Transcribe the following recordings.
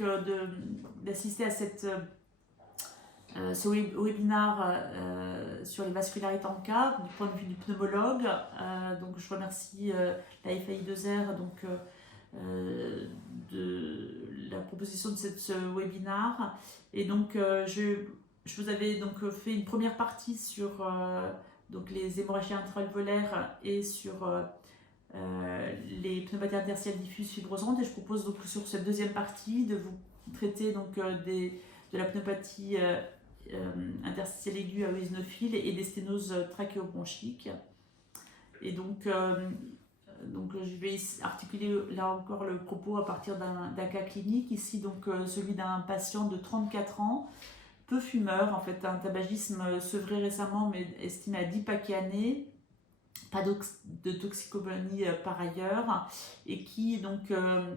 donc d'assister à ce webinaire sur les vascularités en cas du point de vue du pneumologue. Donc je remercie la FAI2R de la proposition de ce webinaire. Et donc je vous avais donc fait une première partie sur donc les hémorragies intra-alvéolaires et sur les pneumopathies interstitielles diffuses fibrosantes, et je propose donc sur cette deuxième partie de vous traiter donc de la pneumopathie interstitielle aiguë à eosinophile et des sténoses trachéobronchiques. Et donc je vais articuler là encore le propos à partir d'un cas clinique, ici donc celui d'un patient de 34 ans, peu fumeur, en fait un tabagisme sevré récemment mais estimé à 10 paquets années, pas de toxicomanie par ailleurs, et qui donc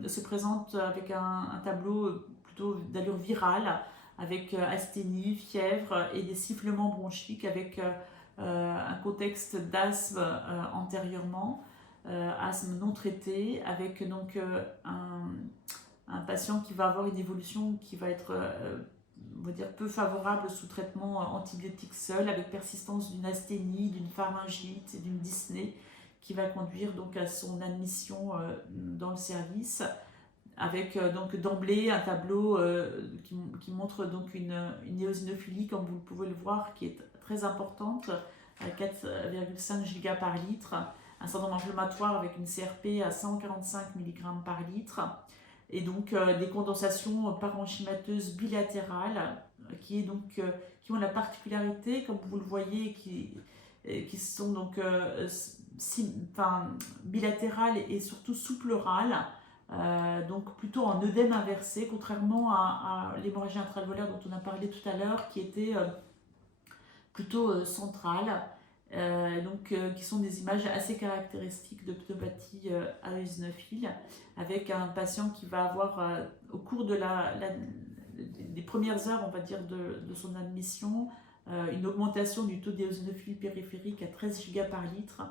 se présente avec un tableau plutôt d'allure virale, avec asthénie, fièvre et des sifflements bronchiques avec un contexte d'asthme antérieurement, asthme non traité, avec donc un patient qui va avoir une évolution qui va être on va dire peu favorable sous traitement antibiotique seul, avec persistance d'une asthénie, d'une pharyngite et d'une dyspnée, qui va conduire donc à son admission dans le service, avec donc d'emblée un tableau qui montre donc une éosinophilie, comme vous pouvez le voir, qui est très importante, à 4,5 giga par litre, un syndrome inflammatoire avec une CRP à 145 mg par litre, et donc des condensations parenchymateuses bilatérales qui ont la particularité, comme vous le voyez, qui sont donc bilatérales et surtout sous-pleurales, donc plutôt en œdème inversé, contrairement à l'hémorragie intra-alvéolaire dont on a parlé tout à l'heure, qui était plutôt centrale. Qui sont des images assez caractéristiques de pneumopathie à eosinophile, avec un patient qui va avoir au cours de des premières heures, on va dire, de son admission, une augmentation du taux d'éosinophilie périphérique à 13 giga par litre,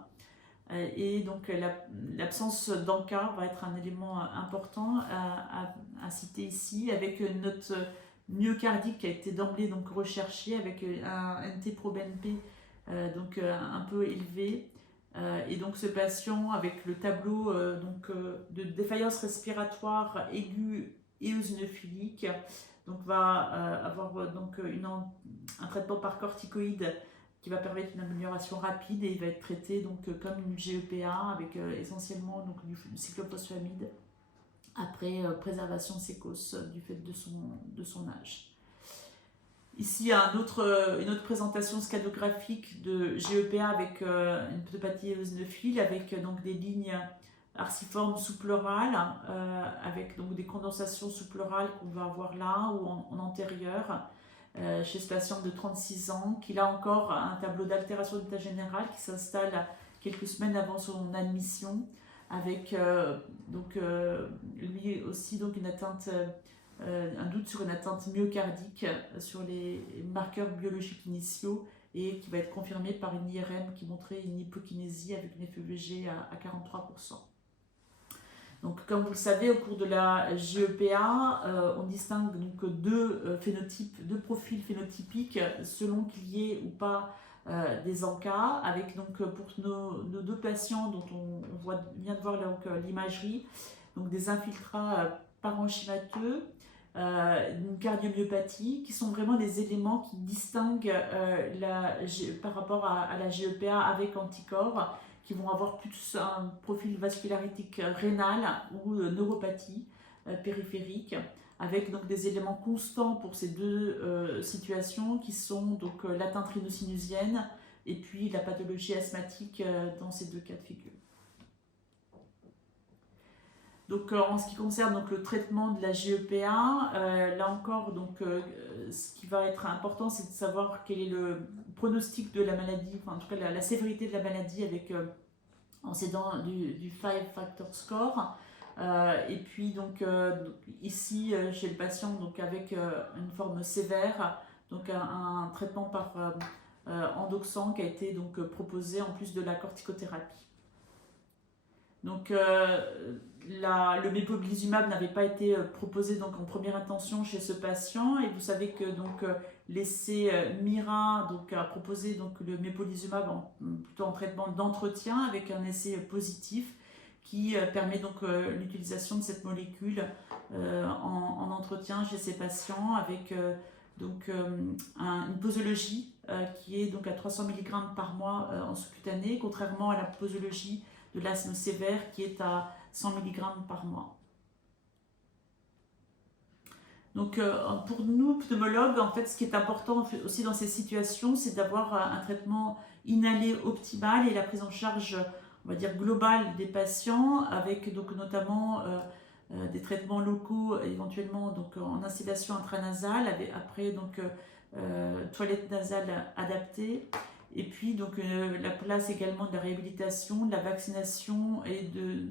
et donc l'absence d'ANCA va être un élément important à citer ici, avec notre myocardique qui a été d'emblée donc recherché, avec un NT-proBNP donc un peu élevé, et donc ce patient avec le tableau de défaillance respiratoire aiguë et eosinophilique donc va avoir donc un traitement par corticoïde qui va permettre une amélioration rapide, et il va être traité donc comme une GEPA avec essentiellement donc du cyclophosphamide après préservation sécose du fait de son âge. Ici, une autre présentation scadographique de GEPA avec une pneumopathie éosinophile, avec donc des lignes arciformes sous-pleurales, avec donc des condensations sous-pleurales qu'on va avoir là ou en antérieur, chez ce patient de 36 ans, qui a encore un tableau d'altération d'état général qui s'installe quelques semaines avant son admission, avec lui aussi donc une atteinte, un doute sur une atteinte myocardique sur les marqueurs biologiques initiaux, et qui va être confirmé par une IRM qui montrait une hypokinésie avec une FEVG à 43%. Donc, comme vous le savez, au cours de la GEPA, on distingue donc deux profils phénotypiques selon qu'il y ait ou pas des ANCA, avec donc pour nos deux patients dont on vient de voir l'imagerie, donc des infiltrats parenchymateux, une cardiomyopathie, qui sont vraiment des éléments qui distinguent par rapport à la GEPA avec anticorps, qui vont avoir plus un profil vascularitique rénal ou neuropathie périphérique, avec donc des éléments constants pour ces deux situations, qui sont donc l'atteinte rhinosinusienne et puis la pathologie asthmatique dans ces deux cas de figure. Donc, en ce qui concerne donc, le traitement de la GEPA, là encore, donc, ce qui va être important, c'est de savoir quel est le pronostic de la maladie, enfin, en tout cas la sévérité de la maladie, avec en s'aidant du 5-factor score. Et puis donc ici chez le patient donc avec une forme sévère, donc un traitement par endoxan qui a été donc proposé en plus de la corticothérapie. Donc le mépolizumab n'avait pas été proposé donc en première intention chez ce patient, et vous savez que donc l'essai MIRA donc a proposé donc le mépolizumab plutôt en traitement d'entretien avec un essai positif qui permet donc l'utilisation de cette molécule en entretien chez ces patients avec donc une posologie qui est donc à 300 mg par mois en sous-cutané, contrairement à la posologie de l'asthme sévère qui est à 100 mg par mois. Donc pour nous, pneumologues, en fait, ce qui est important aussi dans ces situations, c'est d'avoir un traitement inhalé optimal et la prise en charge, on va dire, globale des patients, avec donc notamment des traitements locaux, éventuellement donc en instillation intranasale, après donc toilette nasale adaptée. Et puis donc la place également de la réhabilitation, de la vaccination et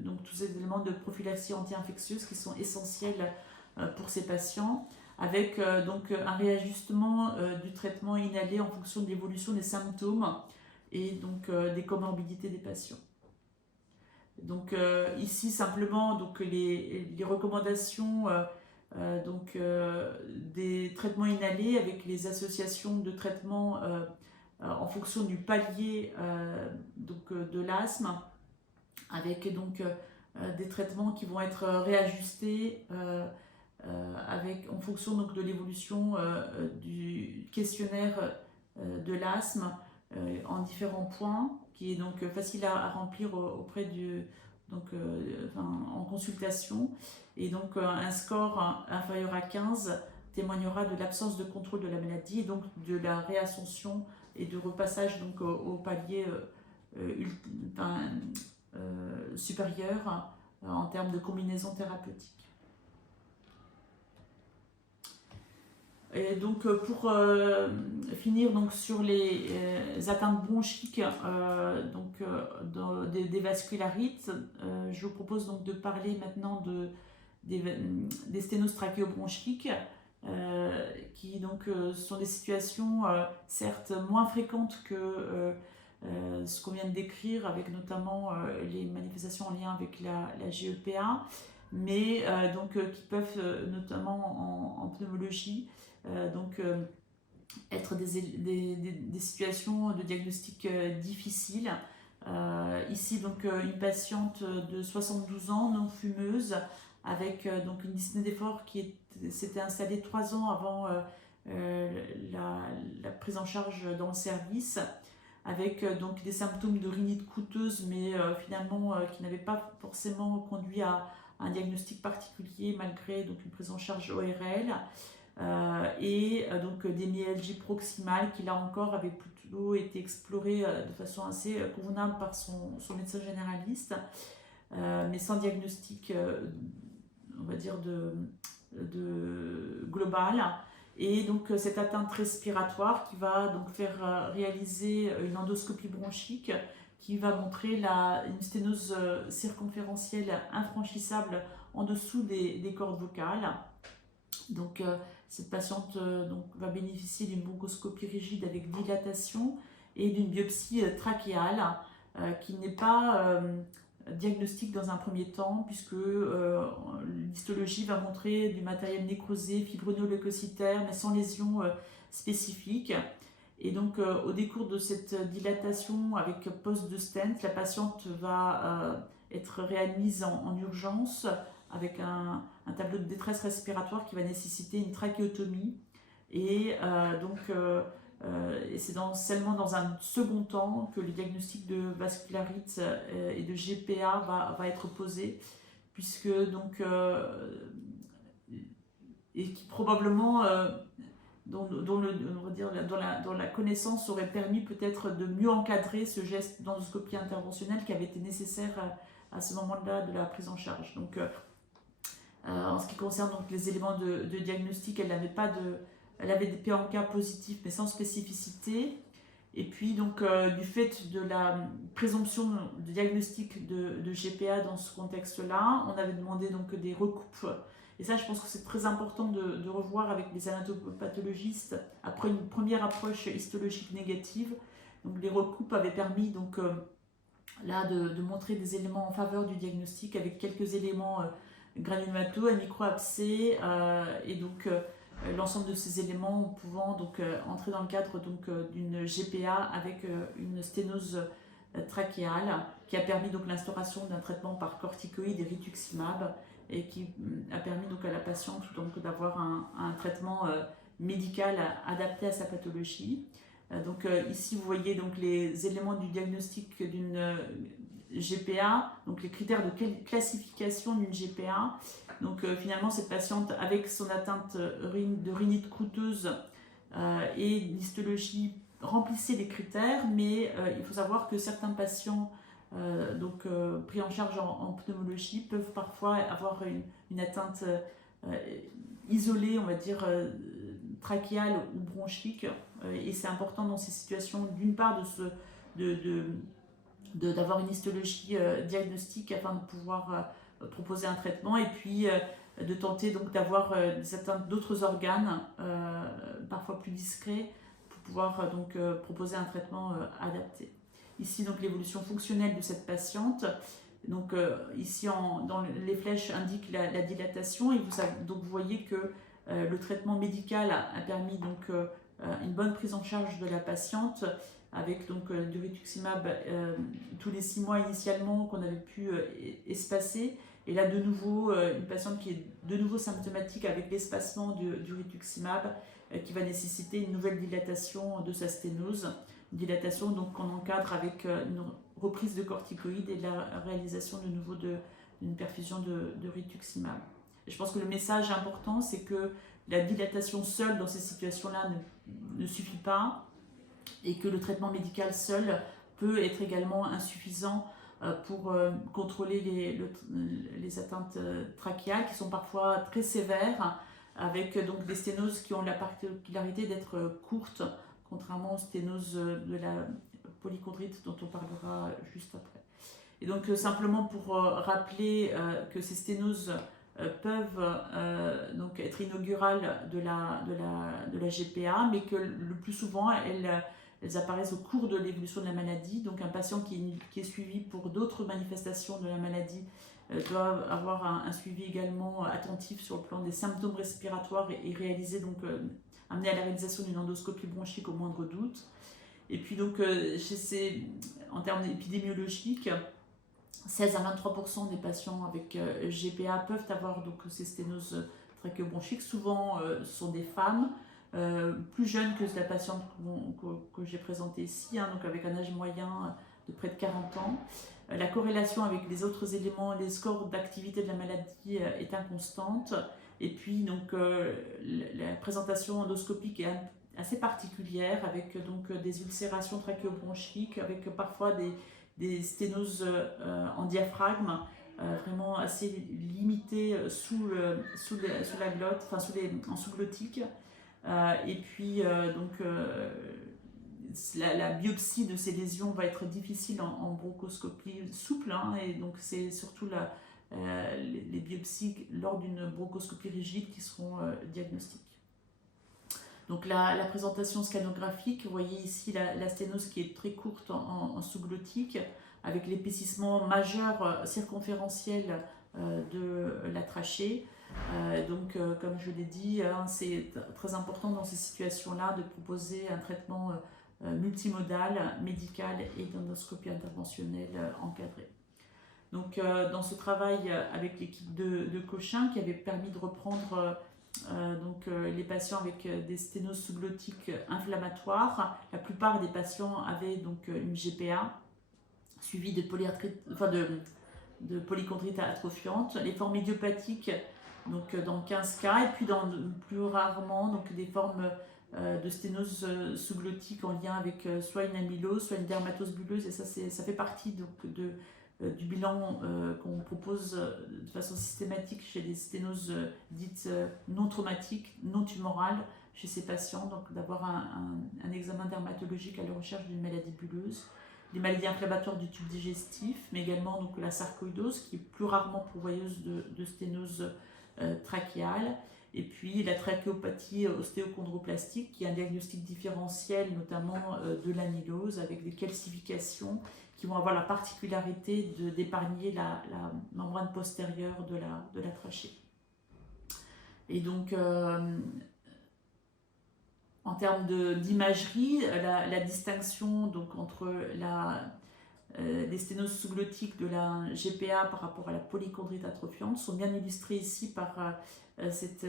donc tous ces éléments de prophylaxie anti-infectieuse qui sont essentiels pour ces patients, avec donc un réajustement du traitement inhalé en fonction de l'évolution des symptômes et donc des comorbidités des patients. Donc ici simplement donc les recommandations des traitements inhalés avec les associations de traitements en fonction du palier de l'asthme, avec donc des traitements qui vont être réajustés en fonction donc, de l'évolution du questionnaire de l'asthme en différents points, qui est donc facile à remplir auprès en consultation. Et donc un score inférieur à 15 témoignera de l'absence de contrôle de la maladie et donc de la réascension et de repassage donc au palier supérieur en termes de combinaison thérapeutique. Et donc pour finir donc sur les atteintes bronchiques des vascularites, je vous propose donc de parler maintenant des sténoses trachéobronchiques qui donc sont des situations certes moins fréquentes que ce qu'on vient de décrire, avec notamment les manifestations en lien avec la GEPA, mais qui peuvent notamment en pneumologie être des situations de diagnostic difficiles. Ici donc une patiente de 72 ans non fumeuse avec donc une dyspnée d'effort qui s'était installée 3 ans avant la prise en charge dans le service, avec donc des symptômes de rhinite coûteuse, mais finalement qui n'avaient pas forcément conduit à un diagnostic particulier malgré donc une prise en charge ORL, donc des myalgies proximales qui là encore avaient plutôt été explorées de façon assez convenable par son médecin généraliste, mais sans diagnostic on va dire de global. Et donc cette atteinte respiratoire qui va donc faire réaliser une endoscopie bronchique qui va montrer une sténose circonférentielle infranchissable en dessous des cordes vocales. Donc cette patiente va bénéficier d'une bronchoscopie rigide avec dilatation et d'une biopsie trachéale qui n'est pas diagnostique dans un premier temps, puisque l'histologie va montrer du matériel nécrosé, fibronoleucocytaire, mais sans lésion spécifique. Et donc au décours de cette dilatation avec pose de stent, la patiente va être réadmise en urgence avec un tableau de détresse respiratoire qui va nécessiter une trachéotomie. Et c'est seulement dans un second temps que le diagnostic de vascularite et de GPA va être posé, puisque donc et qui probablement dont la connaissance aurait permis peut-être de mieux encadrer ce geste d'endoscopie interventionnelle qui avait été nécessaire à ce moment-là de la prise en charge. Donc en ce qui concerne donc les éléments de diagnostic, elle avait des PANK positifs mais sans spécificité. Et puis donc du fait de la présomption de diagnostic de GPA dans ce contexte-là, on avait demandé donc des recoupes. Et ça, je pense que c'est très important de revoir avec les anatomopathologistes après une première approche histologique négative. Donc les recoupes avaient permis donc là de montrer des éléments en faveur du diagnostic avec quelques éléments granulomateux, un micro-abcès et donc l'ensemble de ces éléments pouvant donc entrer dans le cadre donc d'une GPA avec une sténose trachéale qui a permis donc l'instauration d'un traitement par corticoïdes et rituximab et qui a permis donc à la patiente donc d'avoir un traitement médical adapté à sa pathologie. Donc ici vous voyez donc les éléments du diagnostic d'une GPA, donc les critères de classification d'une GPA. Donc finalement cette patiente avec son atteinte de rhinite croûteuse et une histologie remplissait les critères, mais il faut savoir que certains patients pris en charge en pneumologie peuvent parfois avoir une atteinte isolée, on va dire trachéale ou bronchique, et c'est important dans ces situations d'une part d'avoir une histologie diagnostique afin de pouvoir proposer un traitement, et puis de tenter donc d'avoir des atteintes d'autres organes, parfois plus discrets, pour pouvoir proposer un traitement adapté. Ici donc l'évolution fonctionnelle de cette patiente. Donc ici dans les flèches indiquent la dilatation, et vous voyez que le traitement médical a permis donc une bonne prise en charge de la patiente avec donc du rituximab tous les 6 mois initialement qu'on avait pu espacer, et là de nouveau une patiente qui est de nouveau symptomatique avec l'espacement du rituximab qui va nécessiter une nouvelle dilatation de sa sténose, une dilatation donc qu'on encadre avec une reprise de corticoïdes et la réalisation de nouveau d'une perfusion de rituximab. Et je pense que le message important, c'est que la dilatation seule dans ces situations-là ne suffit pas, et que le traitement médical seul peut être également insuffisant pour contrôler les atteintes trachéales qui sont parfois très sévères, avec donc des sténoses qui ont la particularité d'être courtes, contrairement aux sténoses de la polychondrite dont on parlera juste après. Et donc simplement pour rappeler que ces sténoses peuvent donc être inaugurales de la GPA, mais que le plus souvent elles apparaissent au cours de l'évolution de la maladie. Donc un patient qui est suivi pour d'autres manifestations de la maladie doit avoir un suivi également attentif sur le plan des symptômes respiratoires et réaliser donc amener à la réalisation d'une endoscopie bronchique au moindre doute. Et puis donc en termes épidémiologiques, 16 à 23% des patients avec GPA peuvent avoir donc ces sténoses trachéobronchiques. Souvent, ce sont des femmes plus jeunes que la patiente que j'ai présentée ici, donc avec un âge moyen de près de 40 ans. La corrélation avec les autres éléments, les scores d'activité de la maladie est inconstante. Et puis, donc, la présentation endoscopique est assez particulière, avec donc des ulcérations trachéobronchiques, avec parfois des sténoses en diaphragme, vraiment assez limitées sous la glotte, enfin en sous-glottique. Et puis la biopsie de ces lésions va être difficile en bronchoscopie souple, et donc c'est surtout les biopsies lors d'une bronchoscopie rigide qui seront diagnostiques. Donc la présentation scanographique, vous voyez ici la sténose qui est très courte en sous-glottique, avec l'épaississement majeur circonférentiel de la trachée. Donc comme je l'ai dit, c'est très important dans ces situations-là de proposer un traitement multimodal, médical et d'endoscopie interventionnelle encadrée. Donc dans ce travail avec l'équipe de Cochin, qui avait permis de reprendre les patients avec des sténoses sous-glottiques inflammatoires, la plupart des patients avaient donc une GPA suivie de polychondrite atrophiante, les formes idiopathiques donc dans 15 cas, et puis plus rarement donc des formes de sténose sous-glottique en lien avec soit une amylose, soit une dermatose bulleuse, et ça fait partie donc du bilan qu'on propose de façon systématique chez les sténoses dites non traumatiques, non tumorales chez ces patients, donc d'avoir un examen dermatologique à la recherche d'une maladie bulleuse, les maladies inflammatoires du tube digestif, mais également donc la sarcoïdose qui est plus rarement pourvoyeuse de sténose trachéale, Et puis la trachéopathie ostéochondroplastique, qui est un diagnostic différentiel, notamment de l'amylose, avec des calcifications qui vont avoir la particularité d'épargner la membrane postérieure de la trachée. Et donc, en termes d'imagerie, la distinction donc, entre les sténoses sous-glottiques de la GPA par rapport à la polychondrite atrophiante sont bien illustrées ici par cette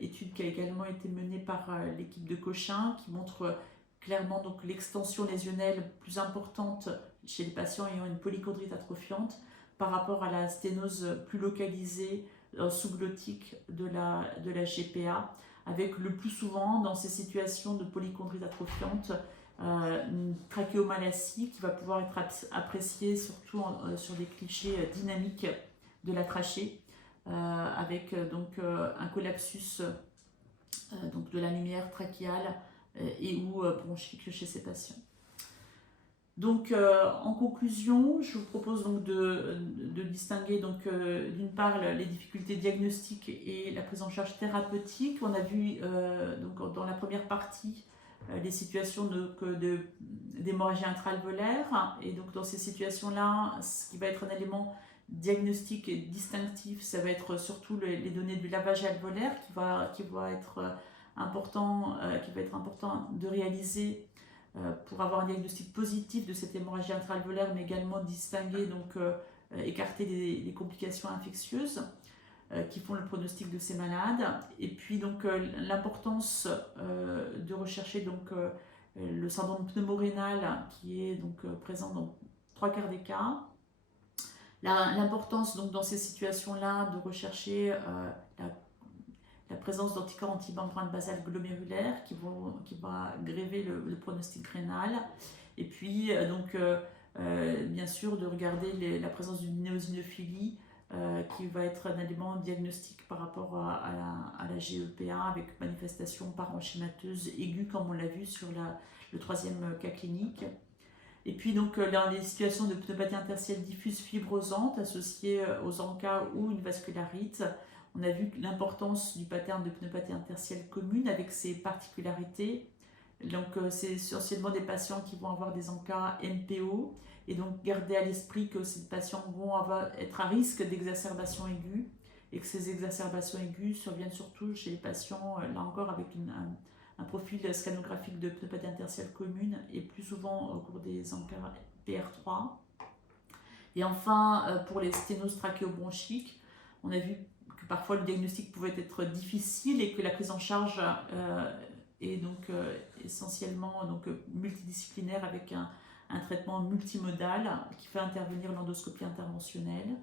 étude qui a également été menée par l'équipe de Cochin, qui montre clairement donc l'extension lésionnelle plus importante chez les patients ayant une polychondrite atrophiante par rapport à la sténose plus localisée sous-glottique de la GPA, avec le plus souvent dans ces situations de polychondrite atrophiante une trachéomalacie qui va pouvoir être appréciée surtout sur des clichés dynamiques de la trachée, avec donc un collapsus donc de la lumière trachéale et ou bronchique chez ces patients. Donc, en conclusion, je vous propose donc de distinguer donc d'une part les difficultés diagnostiques et la prise en charge thérapeutique. On a vu donc dans la première partie les situations d'hémorragie intra-alvéolaire, et donc dans ces situations-là, ce qui va être un élément diagnostique et distinctif, ça va être surtout les données du lavage alvéolaire qui va être important de réaliser pour avoir un diagnostic positif de cette hémorragie intra-alvéolaire, mais également distinguer, donc écarter les complications infectieuses qui font le pronostic de ces malades. Et puis donc l'importance de rechercher donc le syndrome pneumorénal qui est donc présent dans 3 quarts des cas. L'importance donc dans ces situations-là de rechercher la présence d'anticorps antimembrane basale glomérulaire qui va gréver le pronostic rénal. Et puis donc bien sûr de regarder la présence d'une néosinophilie qui va être un élément diagnostique par rapport à la GEPA avec manifestation parenchémateuse aiguë comme on l'a vu sur le 3e cas clinique. Et puis donc dans les situations de pneumopathie interstitielle diffuse fibrosante associée aux ANCA ou une vascularite, on a vu l'importance du pattern de pneumopathie interstitielle commune avec ses particularités. Donc c'est essentiellement des patients qui vont avoir des ANCA MPO, et donc garder à l'esprit que ces patients vont être à risque d'exacerbation aiguë, et que ces exacerbations aiguës surviennent surtout chez les patients, là encore avec un profil scanographique de pneumopathie interstitielle commune, et plus souvent au cours des ANCA PR3. Et enfin, pour les sténoses trachéobronchiques, on a vu que parfois le diagnostic pouvait être difficile et que la prise en charge est donc essentiellement donc, multidisciplinaire avec un traitement multimodal qui fait intervenir l'endoscopie interventionnelle.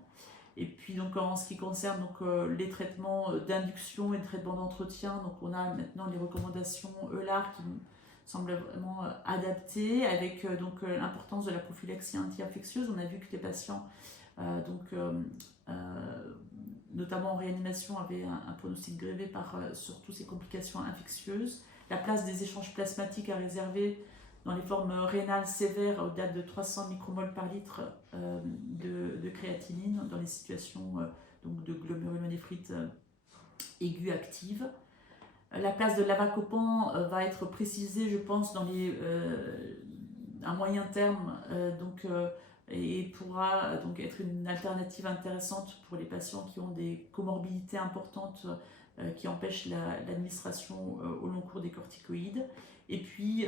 Et puis donc en ce qui concerne donc, les traitements d'induction et de traitement d'entretien, donc on a maintenant les recommandations EULAR qui me semblent vraiment adaptées avec donc l'importance de la prophylaxie anti-infectieuse. On a vu que les patients notamment en réanimation avaient un pronostic grévé par surtout ces complications infectieuses. La place des échanges plasmatiques à réserver dans les formes rénales sévères au-delà de 300 micromoles par litre de créatinine dans les situations donc de glomérulonéphrite aiguë active. La place de l'avacopan va être précisée, je pense, dans à moyen terme et pourra donc être une alternative intéressante pour les patients qui ont des comorbidités importantes qui empêchent l'administration au long cours des corticoïdes. Et puis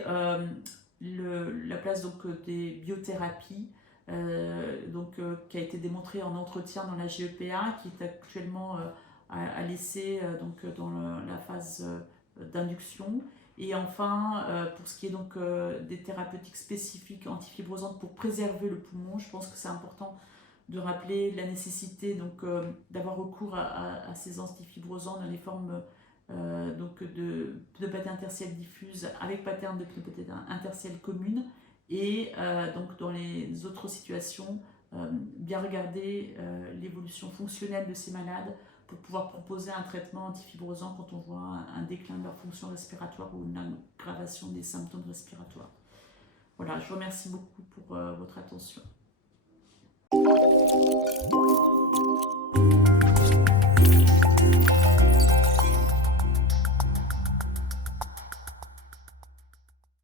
la place donc, des biothérapies qui a été démontrée en entretien dans la GEPA, qui est actuellement à l'essai dans la phase d'induction. Et enfin, pour ce qui est donc des thérapeutiques spécifiques antifibrosantes pour préserver le poumon, je pense que c'est important de rappeler la nécessité d'avoir recours à ces antifibrosants dans les formes de pneumopathie interstitielle diffuse avec pattern de pneumopathie interstitielle commune, et donc dans les autres situations, bien regarder l'évolution fonctionnelle de ces malades pour pouvoir proposer un traitement antifibrosant quand on voit un déclin de leur fonction respiratoire ou une aggravation des symptômes respiratoires. Voilà, je vous remercie beaucoup pour votre attention.